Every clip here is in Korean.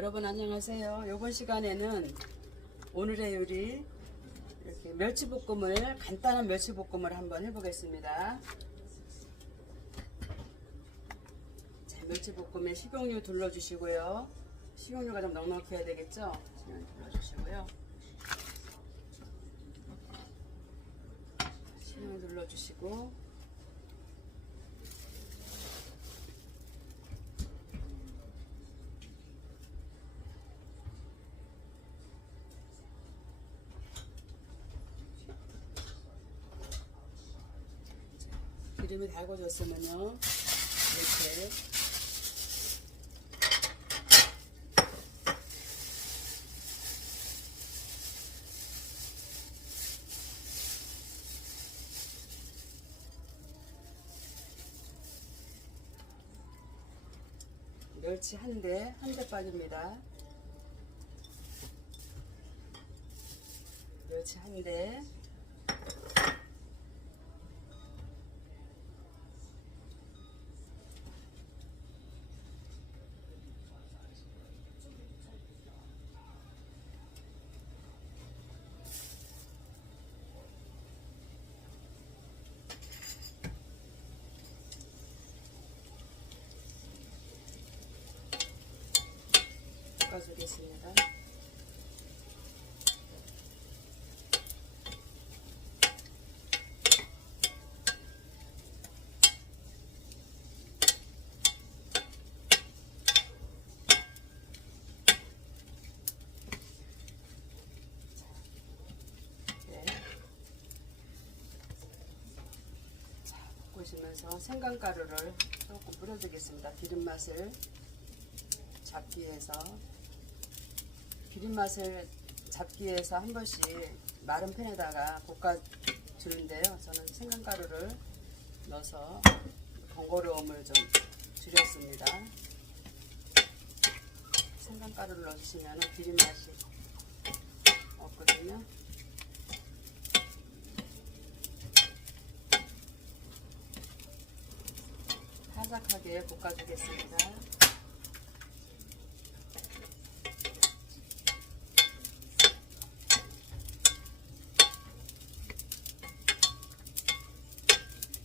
여러분 안녕하세요. 이번 시간에는 오늘의 요리 이렇게 멸치볶음을 간단한 멸치볶음을 한번 해보겠습니다. 자, 멸치볶음에 식용유 둘러주시고요. 식용유가 좀 넉넉해야 되겠죠? 식용유 둘러주시고요. 식용유 둘러주시고 기름이 달궈졌으면요 이렇게 멸치 한 대 빠집니다. 멸치 한 대, 볶아주겠습니다. 보시면서 생강가루를 조금 뿌려주겠습니다. 기름맛을 잡기 위해서 한 번씩 마른 팬에다가 볶아주는데요. 저는 생강가루를 넣어서 번거로움을 좀 줄였습니다. 생강가루를 넣으시면 비린맛이 없거든요. 바삭하게 볶아주겠습니다.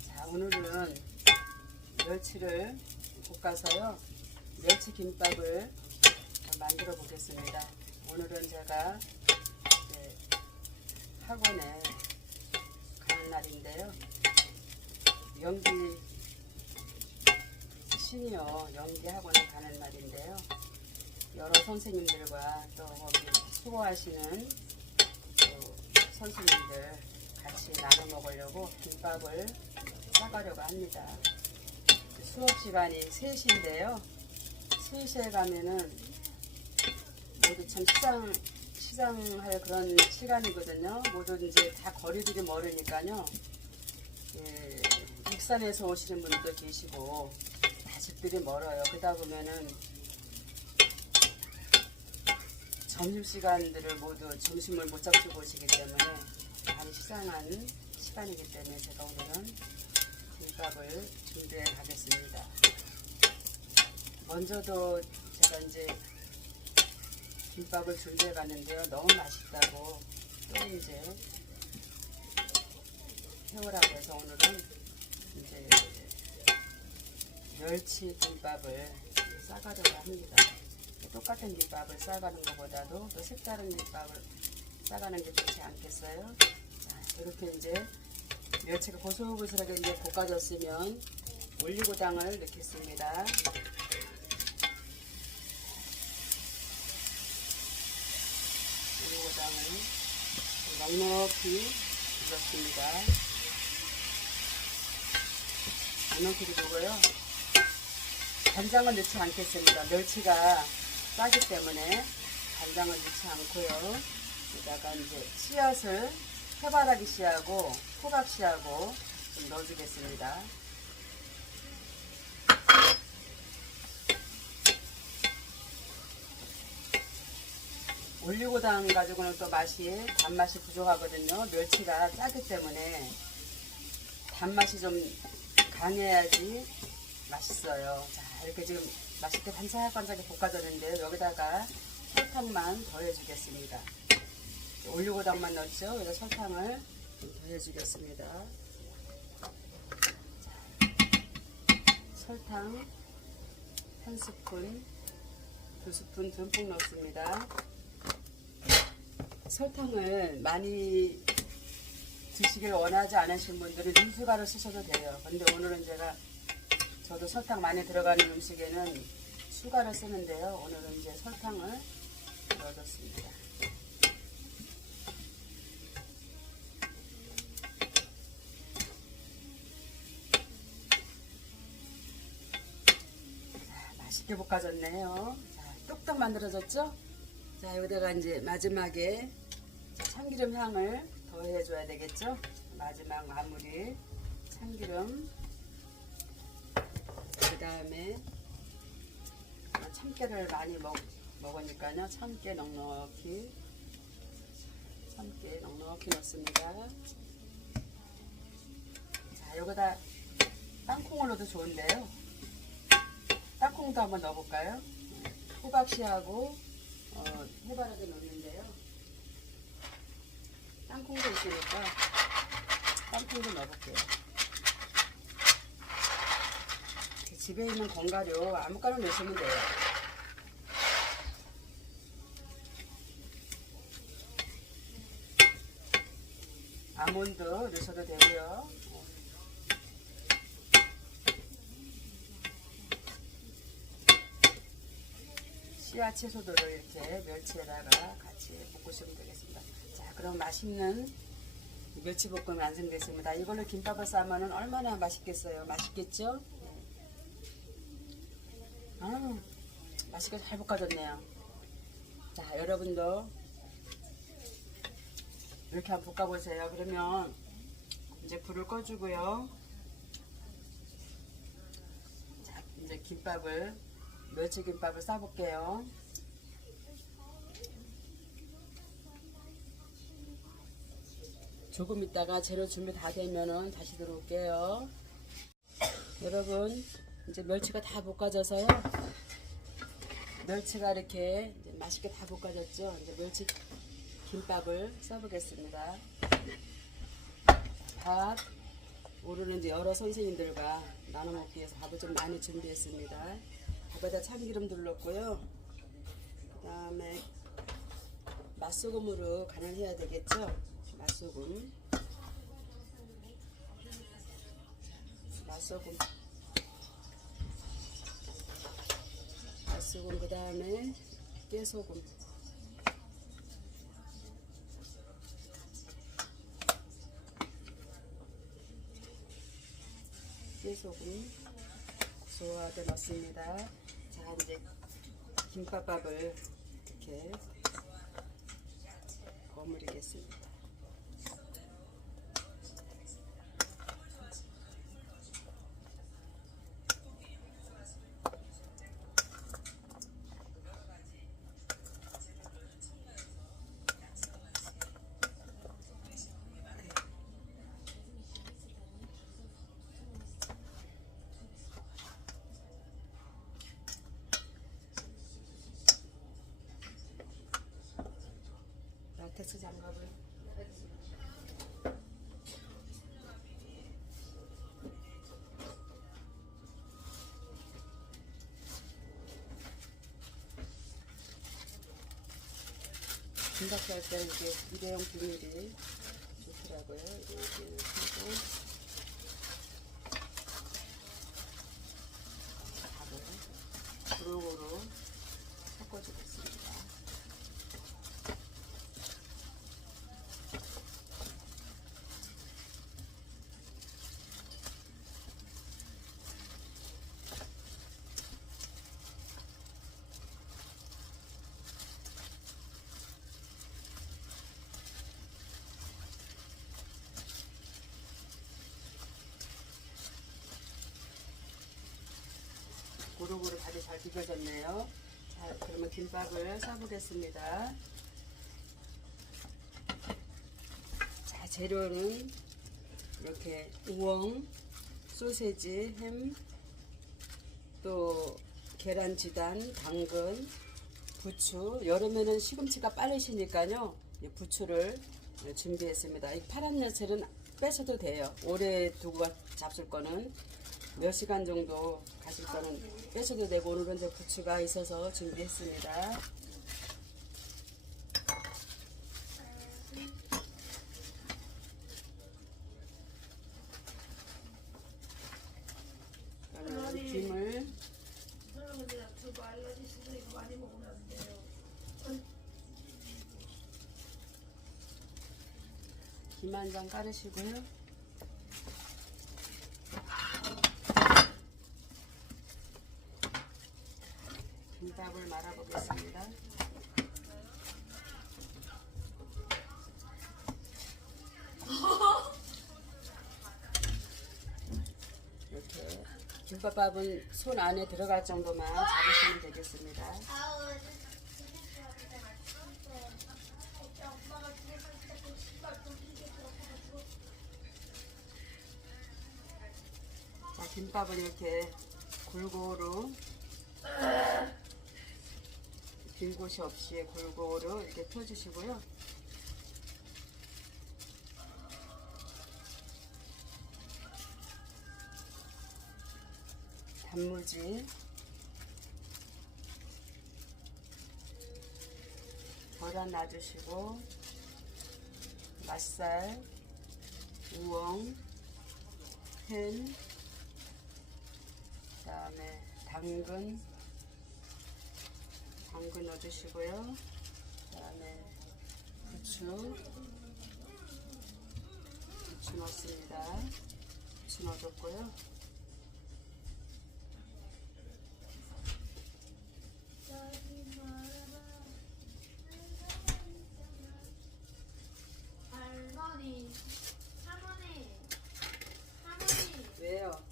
자, 오늘은 멸치를 볶아서요 멸치 김밥을 만들어 보겠습니다. 오늘은 제가 학원에 가는 날인데요. 연기 시니어 연기 학원에 가는 날인데요. 여러 선생님들과 또 거기 수고하시는 선생님들 같이 나눠 먹으려고 김밥을 싸가려고 합니다. 수업 시간이 3시인데요. 3시에 가면은 모두 참 시장할 그런 시간이거든요. 모두 이제 다 거리들이 멀으니까요. 익산에서 오시는 분도 계시고 다 집들이 멀어요. 그러다 보면은 점심시간들을 모두 점심을 못 잡수고 오시기 때문에 많이 시장한 시간이기 때문에 제가 오늘은 김밥을 준비해 가겠습니다. 먼저도 제가 이제 김밥을 준비해 갔는데요. 너무 맛있다고 또 이제 해오라고 해서 오늘은 이제 멸치 김밥을 싸가려고 합니다. 똑같은 김밥을 싸가는 것보다도 또 색다른 김밥을 싸가는 게 좋지 않겠어요? 자, 이렇게 이제 멸치가 고슬고슬하게 이제 볶아졌으면 올리고당을 넣겠습니다. 올리고당을 넉넉히 넣습니다. 넉넉히 넣고요. 간장은 넣지 않겠습니다. 멸치가 짜기 때문에 간장을 넣지 않고요. 여기다가 이제 씨앗을 해바라기 씨하고 호박 씨하고 좀 넣어주겠습니다. 올리고당 가지고는 또 단맛이 부족하거든요. 멸치가 짜기 때문에 단맛이 좀 강해야지 맛있어요. 자, 이렇게 지금 맛있게 반짝반짝하게 볶아졌는데 여기다가 설탕만 더해주겠습니다. 올리고당만 넣었죠. 여기다 설탕을 더해주겠습니다. 설탕 1스푼, 2스푼 듬뿍 넣습니다. 설탕을 많이 드시길 원하지 않으신 분들은 눈수가를 쓰셔도 돼요. 근데 오늘은 저도 설탕 많이 들어가는 음식에는 수가를 쓰는데요. 오늘은 이제 설탕을 넣어줬습니다. 맛있게 볶아졌네요. 자, 뚝뚝 만들어졌죠? 자, 여기다가 이제 마지막에 참기름 향을 더해줘야 되겠죠? 마지막 마무리 참기름, 그 다음에 참깨를 많이 먹으니까요. 참깨 넉넉히 넣습니다. 자, 여기다 땅콩을 넣어도 좋은데요. 땅콩도 한번 넣어볼까요? 호박씨하고 해바라기 넣는데요. 땅콩도 있으니까 땅콩도 넣어볼게요. 집에 있는 견과류 아무거나 넣으시면 돼요. 아몬드 넣으셔도 되고요. 씨앗 채소들을 이렇게 멸치에다가 같이 볶으시면 되겠습니다. 자, 그럼 맛있는 멸치볶음이 완성됐습니다. 이걸로 김밥을 싸면 얼마나 맛있겠어요? 맛있겠죠? 맛있게 잘 볶아졌네요. 자, 여러분도 이렇게 한번 볶아보세요. 그러면 이제 불을 꺼주고요. 자, 이제 멸치김밥을 싸볼게요. 조금 있다가 재료 준비 다 되면은 다시 들어올게요. 여러분, 이제 멸치가 다 볶아져서요. 멸치가 이렇게 이제 맛있게 다 볶아졌죠. 이제 멸치 김밥을 싸보겠습니다. 밥, 오늘은 이제 여러 선생님들과 나눠 먹기 위해서 밥을 좀 많이 준비했습니다. 밥에다 참기름 둘렀고요. 그 다음에 맛소금으로 간을 해야 되겠죠. 맛소금, 그 다음에 깨소금, 소화하게 넣습니다. 자, 이제 김밥밥을 이렇게 버무리겠습니다. 라텍스 장갑을 김밥 할 때 이게 일회용 비닐이 좋더라고요. 이렇게 하고 밥을 고루고루 섞어주겠습니다. 고루고루 밥이 잘 비벼졌네요. 자, 그러면 김밥을 싸보겠습니다. 자, 재료는 이렇게 우엉, 소세지, 햄, 또 계란지단, 당근, 부추. 여름에는 시금치가 빨리 시니까요. 이 부추를 준비했습니다. 이 파란 야채는 빼셔도 돼요. 오래 두고 잡술 거는 몇 시간 정도 가실 거는 빼셔도 되고, 오늘은 이제 부추가 있어서 준비했습니다. 그러면 김을 김 한 장 깔으시고요. 김밥을 말아 보겠습니다. 이렇게 김밥밥은 손 안에 들어갈 정도만 잡으시면 되겠습니다. 자, 김밥은 이렇게 골고루 빈 곳이 없이 골고루 이렇게 펴주시고요. 단무지, 계란 놔주시고, 맛살, 우엉, 햄, 그 다음에 당근 넣어주시고요. 그 다음에 부추 넣습니다. 부추 넣어줬고요. 할머니. 왜요?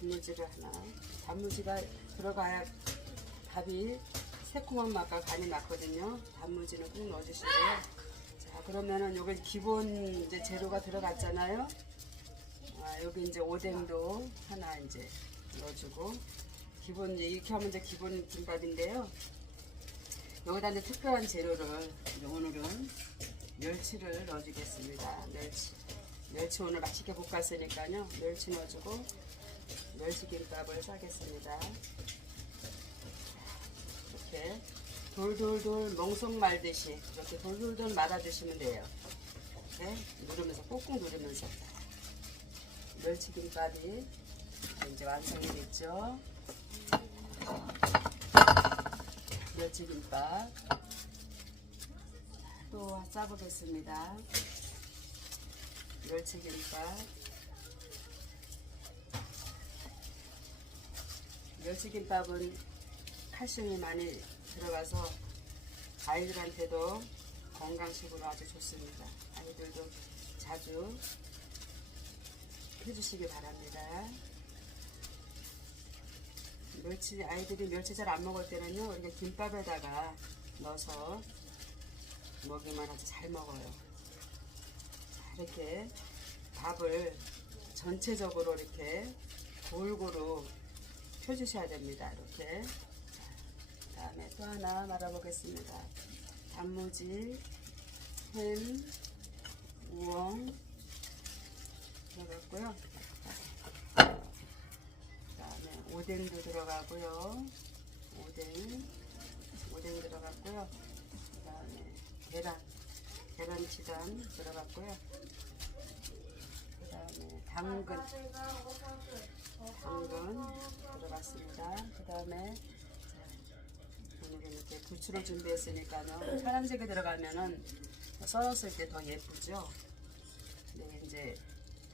단무지를 하나. 단무지가 들어가야 밥이 새콤한 맛과 간이 맞거든요. 단무지는 꼭 넣어주시고요. 자, 그러면은 여기 기본 이제 재료가 들어갔잖아요. 여기 이제 오뎅도 하나 이제 넣어주고, 기본 이제 이렇게 하면 이제 기본 김밥인데요. 여기다 이제 특별한 재료를 이제 오늘은 멸치를 넣어주겠습니다. 멸치 오늘 맛있게 볶았으니까요. 멸치 넣어주고 멸치김밥을 싸겠습니다. 이렇게 돌돌돌 멍석 말듯이 이렇게 돌돌돌 말아주시면 돼요. 이렇게 누르면서 꾹꾹 누르면서 멸치김밥이 이제 완성이 됐죠. 멸치김밥 또 싸보겠습니다. 멸치김밥은 칼슘이 많이 들어가서 아이들한테도 건강식으로 아주 좋습니다. 아이들도 자주 해주시기 바랍니다. 아이들이 멸치 잘 안 먹을 때는요, 이렇게 김밥에다가 넣어서 먹으면 아주 잘 먹어요. 자, 이렇게 밥을 전체적으로 이렇게 골고루 펴주셔야 됩니다. 이렇게. 그 다음에 또 하나 말아보겠습니다. 단무지, 햄, 우엉 들어갔고요. 그 다음에 오뎅도 들어가고요. 오뎅 들어갔고요. 그 다음에 계란치단 들어갔고요. 그 다음에 당근 들어갔습니다. 그 다음에 오늘은 이렇게 부추를 준비했으니까요. 파란색이 들어가면은 썰었을 때 더 예쁘죠. 근데 이제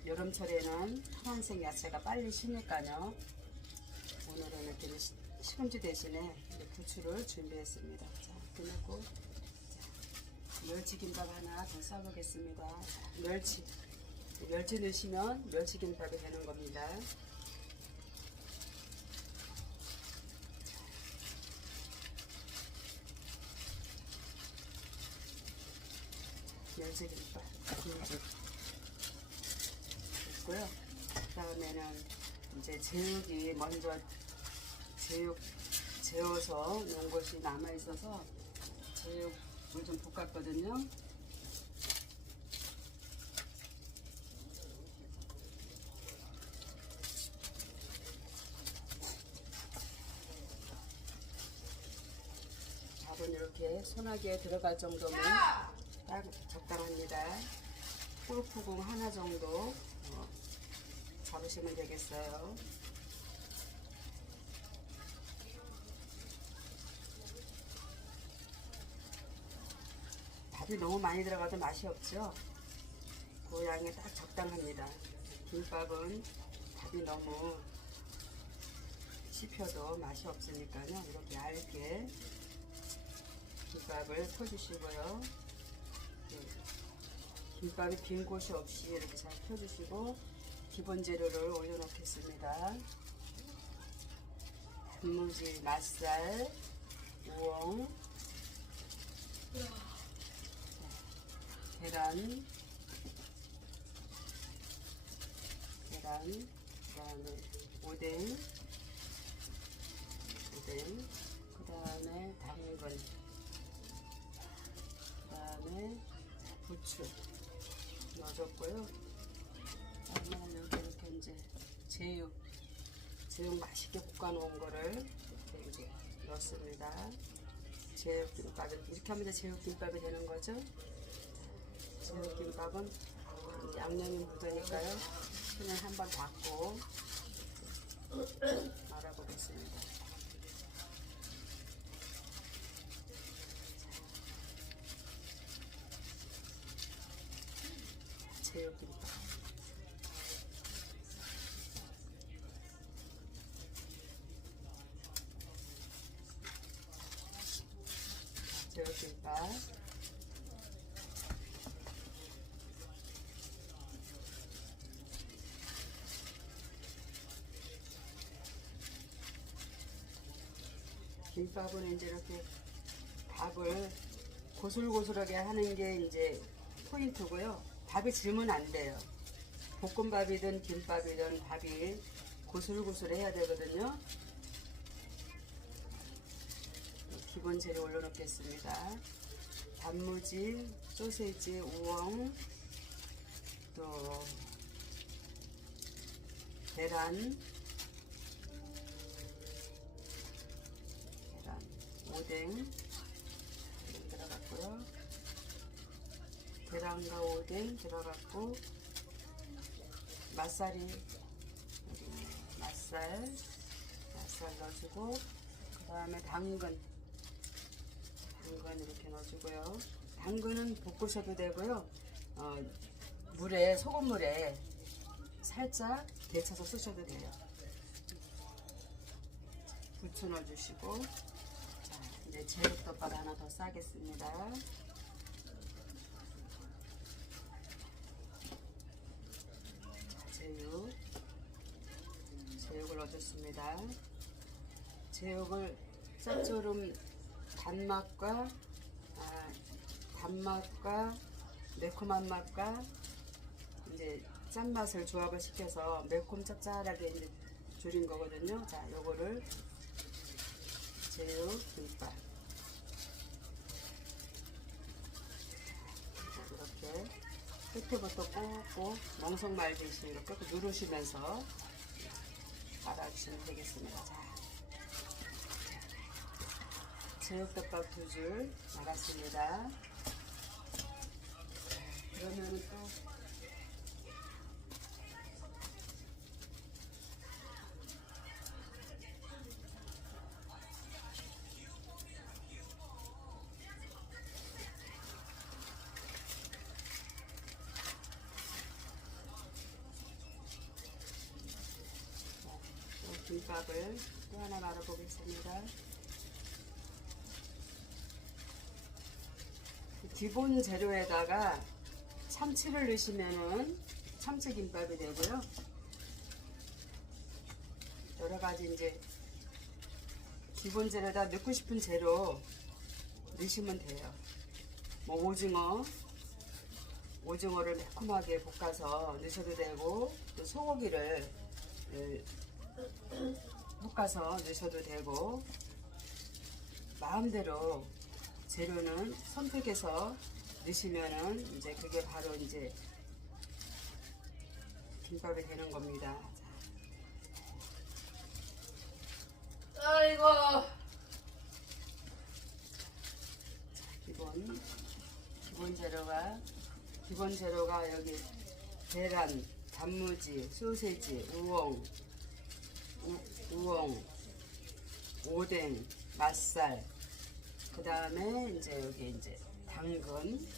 여름철에는 파란색 야채가 빨리 시니까요. 오늘은 이렇게 시금치 대신에 부추를 준비했습니다. 자, 그리고 멸치김밥 하나 더 싸보겠습니다. 멸치 넣으시면 멸치김밥이 되는 겁니다. 멸치김밥 김치 있고요. 그다음에는 이제 제육이 먼저 제육 재워서 놓은 것이 남아 있어서 제육을 좀 볶았거든요. 밥은 이렇게 소나기에 들어갈 정도면 딱 적당합니다. 꿀푸궁 하나 정도 잡으시면 되겠어요. 밥이 너무 많이 들어가도 맛이 없죠. 그 양이 딱 적당합니다. 김밥은 밥이 너무 씹혀도 맛이 없으니까요. 이렇게 얇게 김밥을 펴주시고요. 김밥이 빈 곳이 없이 이렇게 잘 펴주시고 기본 재료를 올려놓겠습니다. 단무지, 맛살, 우엉, 계란, 그다음에 오뎅, 그다음에 당근, 그다음에 부추 넣어줬고요. 그다음에 이렇게 이제 제육 맛있게 볶아놓은 거를 이렇게 넣습니다. 제육김밥 이렇게 하면 이제 제육김밥이 되는 거죠. 제육김밥은 양념이 묻으니까요. 그냥 한번 닫고 말아보겠습니다. 제육김밥. 제육김밥. 김밥은 이제 이렇게 밥을 고슬고슬하게 하는 게 이제 포인트고요. 밥이 질면 안 돼요. 볶음밥이든 김밥이든 밥이 고슬고슬해야 되거든요. 기본 재료 올려놓겠습니다. 단무지, 소세지, 우엉, 또 계란, 오뎅 들어갔고요. 계란과 오뎅 들어갔고 맛살 넣어주고 그 다음에 당근 이렇게 넣어주고요. 당근은 볶으셔도 되고요. 소금물에 살짝 데쳐서 쓰셔도 돼요. 부추 넣어주시고 자, 이제 제육덮밥 하나 더 싸겠습니다. 제육을 넣어줬습니다. 제육을 짭조름 단맛과 매콤한 맛과 이제 짠맛을 조합을 시켜서 매콤 짭짤하게 이제 줄인 거거든요. 자, 요거를 제육김밥 이렇게 끝에부터 꼭꼭 멍석 말듯이 이렇게 누르시면서 말아주시면 되겠습니다. 자, 제육덮밥 2줄 말았습니다. 그러면은 또 김밥을 또 하나 말아보겠습니다. 기본 재료에다가 참치를 넣으시면은 참치김밥이 되고요. 여러 가지 이제 기본 재료에다 넣고 싶은 재료 넣으시면 돼요. 뭐 오징어, 오징어를 매콤하게 볶아서 넣으셔도 되고 또 소고기를 볶아서 넣으셔도 되고 마음대로 재료는 선택해서 넣으시면은 이제 그게 바로 이제 김밥이 되는 겁니다. 아이고. 기본 재료가 여기 계란, 단무지, 소세지, 우엉, 오뎅, 맛살. 그 다음에 이제 여기 이제 당근,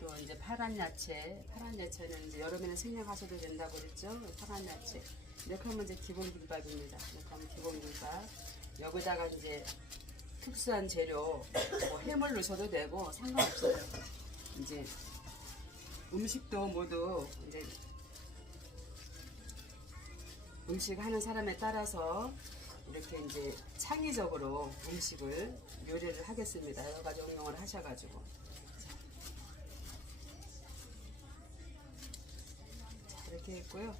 또 이제 파란 야채는 이제 여름에는 생략하셔도 된다고 그랬죠. 파란 야채. 이렇게 하면 이제 기본 김밥입니다. 이렇게 하면 기본 김밥. 여기다가 이제 특수한 재료, 뭐 햄을 넣으셔도 되고 상관없어요. 이제 음식도 모두 이제 음식 하는 사람에 따라서 이렇게 이제 창의적으로 음식을 요리를 하겠습니다. 여러 가지 응용을 하셔가지고. 자, 이렇게 했고요.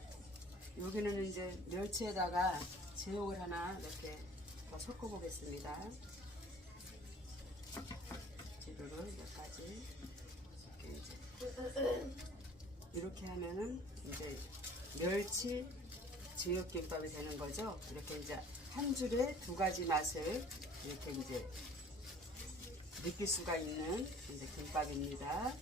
여기는 이제 멸치에다가 제육을 하나 이렇게 더 섞어 보겠습니다. 재료를 몇 가지 이렇게 하면은 이제 멸치 제육김밥이 되는 거죠. 이렇게 이제 한 줄에 두 가지 맛을 이렇게 이제 느낄 수가 있는 이제 김밥입니다.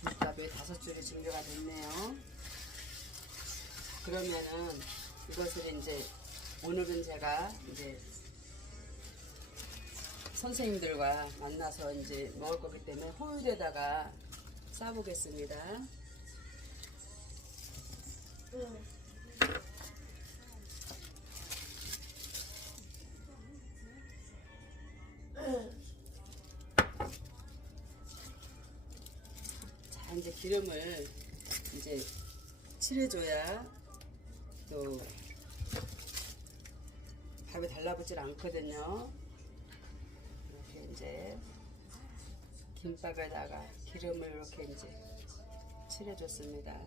김밥이 5줄이 준비가 됐네요. 그러면은 이것을 이제 오늘은 제가 이제 선생님들과 만나서 이제 먹을 거기 때문에 호일에다가 싸보겠습니다. 자, 이제 기름을 이제 칠해줘야 또 밥에 달라붙질 않거든요. 이렇게 이제 김밥에다가 기름을 이렇게 이제 칠해줬습니다.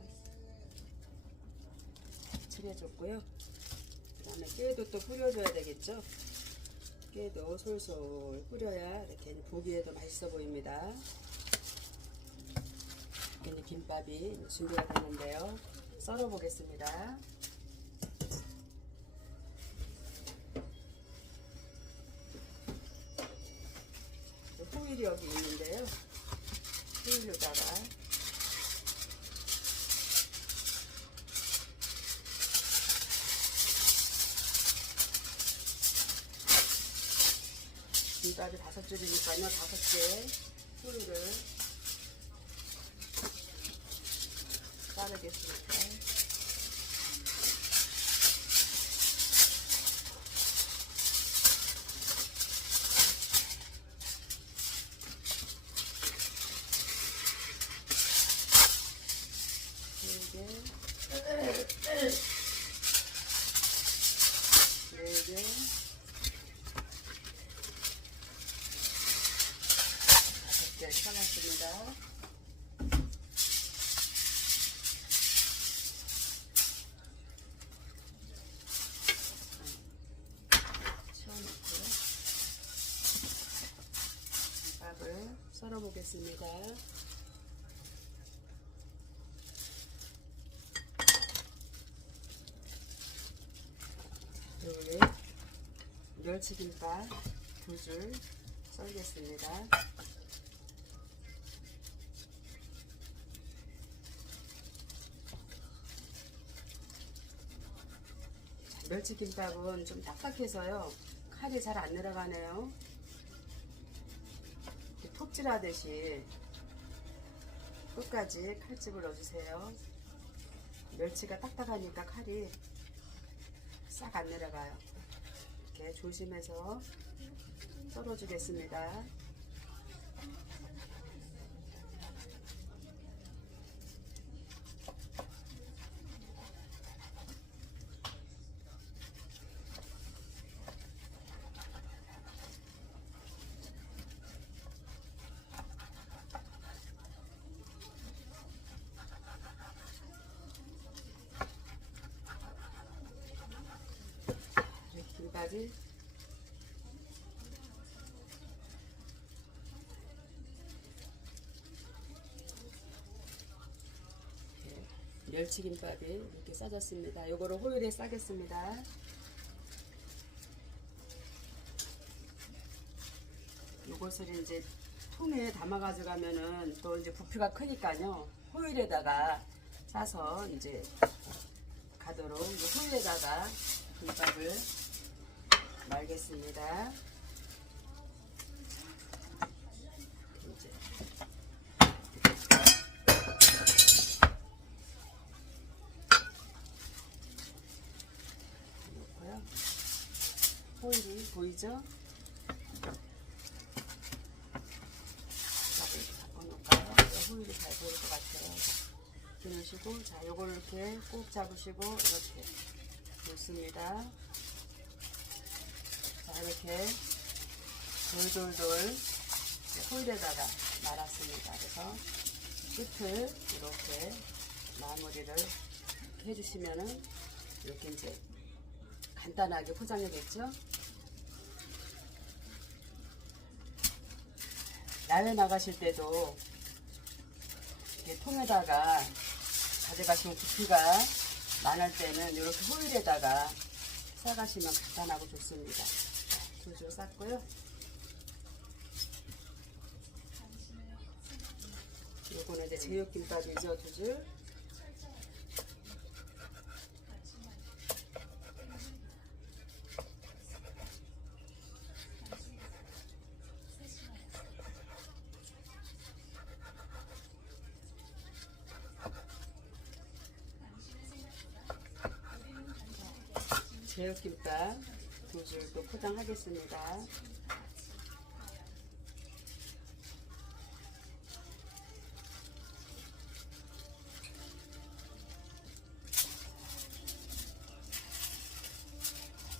칠해줬고요. 그 다음에 깨도 또 뿌려줘야 되겠죠. 깨도 솔솔 뿌려야 이렇게 보기에도 맛있어 보입니다. 이제 김밥이 준비가 됐는데요. 썰어 보겠습니다. 호일이 여기 있는데요. 호일로다가 김밥이 5줄이니까요. 5개 호일을 자르겠습니다. 잘랐습니다. 치워놓고요. 김밥을 썰어 보겠습니다. 그리고 멸치김밥 2줄 썰겠습니다. 멸치김밥은 좀 딱딱해서요. 칼이 잘 안 내려가네요. 톱질하듯이 끝까지 칼집을 넣어주세요. 멸치가 딱딱하니까 칼이 싹 안 내려가요. 이렇게 조심해서 썰어주겠습니다. 마찬가지. 멸치김밥이 이렇게 싸졌습니다. 요거를 호일에 싸겠습니다. 요것을 이제 통에 담아 가져가면은 또 이제 부피가 크니까요. 호일에다가 싸서 이제 가도록 호일에다가 김밥을 말겠습니다. 이제 놓고요. 호일이 보이죠? 호일이 잘 보일 것 같아요. 이렇게 넣으시고, 자, 요걸 이렇게 꼭 잡으시고, 이렇게 놓습니다. 자, 이렇게 돌돌돌 호일에다가 말았습니다. 그래서 끝을 이렇게 마무리를 이렇게 해주시면은 이렇게 이제 간단하게 포장이 됐죠? 야외 나가실 때도 이렇게 통에다가 가져가시면 부피가 많을 때는 이렇게 호일에다가 싸가시면 간단하고 좋습니다. 두 줄 쌌고요. 요거는 이제 제육김밥이죠. 두 줄. 제육김밥 두 줄 또 포장하겠습니다.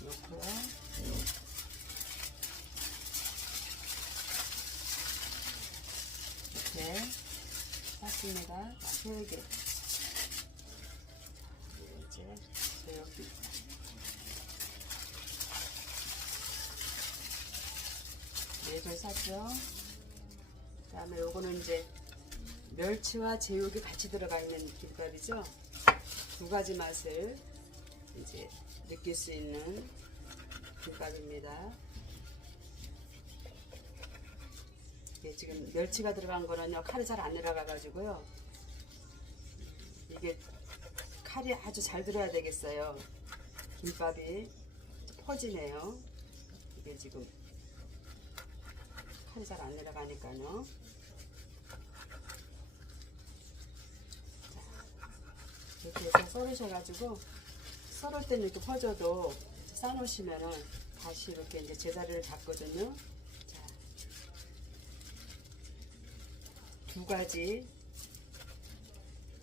놓고요. 이렇게 샀습니다. 3개. 이제 제육김밥. 네 줄 샀죠. 그 다음에 요거는 이제 멸치와 제육이 같이 들어가 있는 김밥이죠. 두 가지 맛을 이제 느낄 수 있는 김밥입니다. 이게 지금 멸치가 들어간 거는요, 칼이 잘 안 내려가 가지고요. 이게 칼이 아주 잘 들어야 되겠어요. 김밥이 퍼지네요. 이게 지금 칼이 잘 안 내려가니까요. 자, 이렇게 해서 썰으셔가지고, 썰을 때는 이렇게 퍼져도 싸놓으시면은 다시 이렇게 이제 제자리를 잡거든요. 자, 두 가지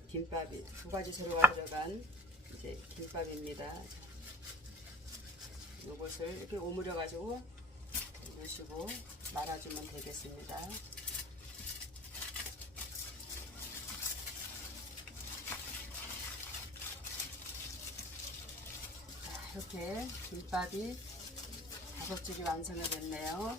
김밥이, 두 가지 재료가 들어간 이제 김밥입니다. 요것을 이렇게 오므려 가지고 넣으시고 말아주면 되겠습니다. 자, 이렇게 김밥이 5줄이 완성이 됐네요.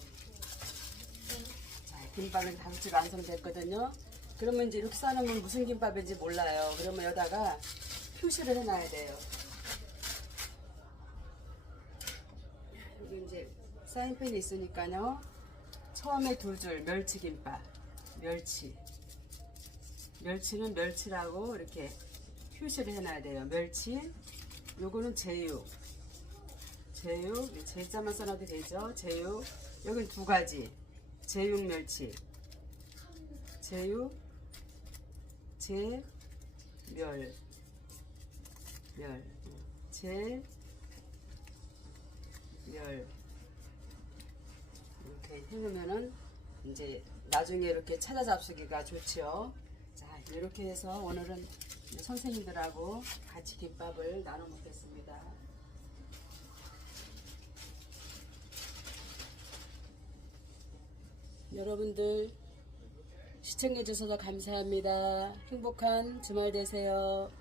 자, 김밥이 5줄 완성됐거든요. 그러면 이제 이렇게 싸놓으면 무슨 김밥인지 몰라요. 그러면 여기다가 표시를 해놔야 돼요. 여기 이제 사인펜이 있으니까요. 처음에 2줄 멸치김밥, 멸치는 멸치라고 이렇게 표시를 해놔야 돼요. 멸치, 요거는 제육, 제자만 써놔도 되죠. 제육, 여긴 두 가지, 제육 멸치, 제육, 제, 멸, 제, 멸. 이렇게 해놓으면은 이제 나중에 이렇게 찾아잡수기가 좋죠. 자, 이렇게 해서 오늘은 선생님들하고 같이 김밥을 나눠 먹겠습니다. 여러분들 시청해 주셔서 감사합니다. 행복한 주말 되세요.